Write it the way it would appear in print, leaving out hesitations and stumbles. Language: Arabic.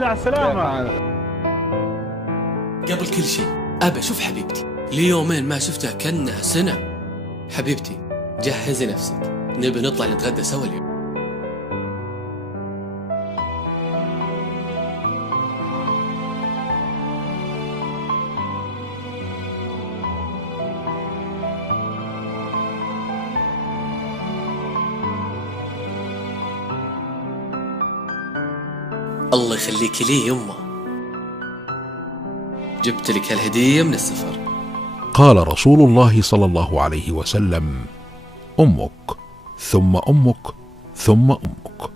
لله على السلامة. قبل كل شيء أبى أشوف حبيبتي، لي يومين ما شفتها كأنها سنة. حبيبتي جهزي نفسك، نبي نطلع نتغدى سوا اليوم. الله يخليك لي يمه، جبت لك هالهدية من السفر. قال رسول الله صلى الله عليه وسلم: أمك ثم أمك ثم أمك.